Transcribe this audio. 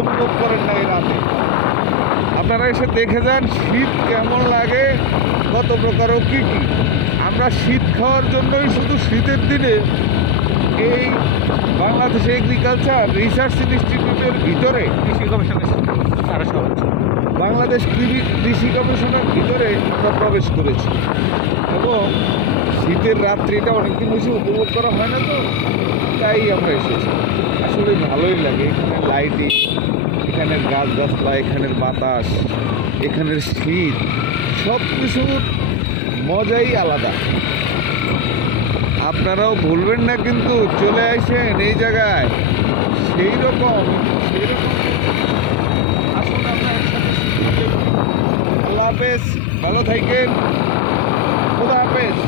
অনুভব করেন না এই রাতে। আপনারা এসে দেখে যান শীত কেমন লাগে, কত প্রকার ও কী কী। আমরা শীত খাওয়ার জন্যই শুধু শীতের দিনে এই বাংলাদেশ এগ্রিকালচার রিসার্চ ইনস্টিটিউটের ভিতরে কৃষি গবেষণা আরো সহজ। বাংলাদেশ কৃষি গবেষণার ভিতরে আমরা প্রবেশ করেছি এবং শীতের রাত্রিটা অনেকদিন বেশি উপভোগ করা হয় না, তো তাই আমরা এসেছি। আসলে ভালোই লাগে এখানের লাইটিং, এখানের গাছগাছলা, এখানের বাতাস, এখানের শীত, সব কিছুর মজাই আলাদা। আপনারাও ভুলবেন না কিন্তু, চলে আসেন এই জায়গায়। সেই রকম আসুন আমরা একসাথে শীত দেখি। আল্লাহ হাফেজ, ভালো থাকেন, খুদা হাফেজ।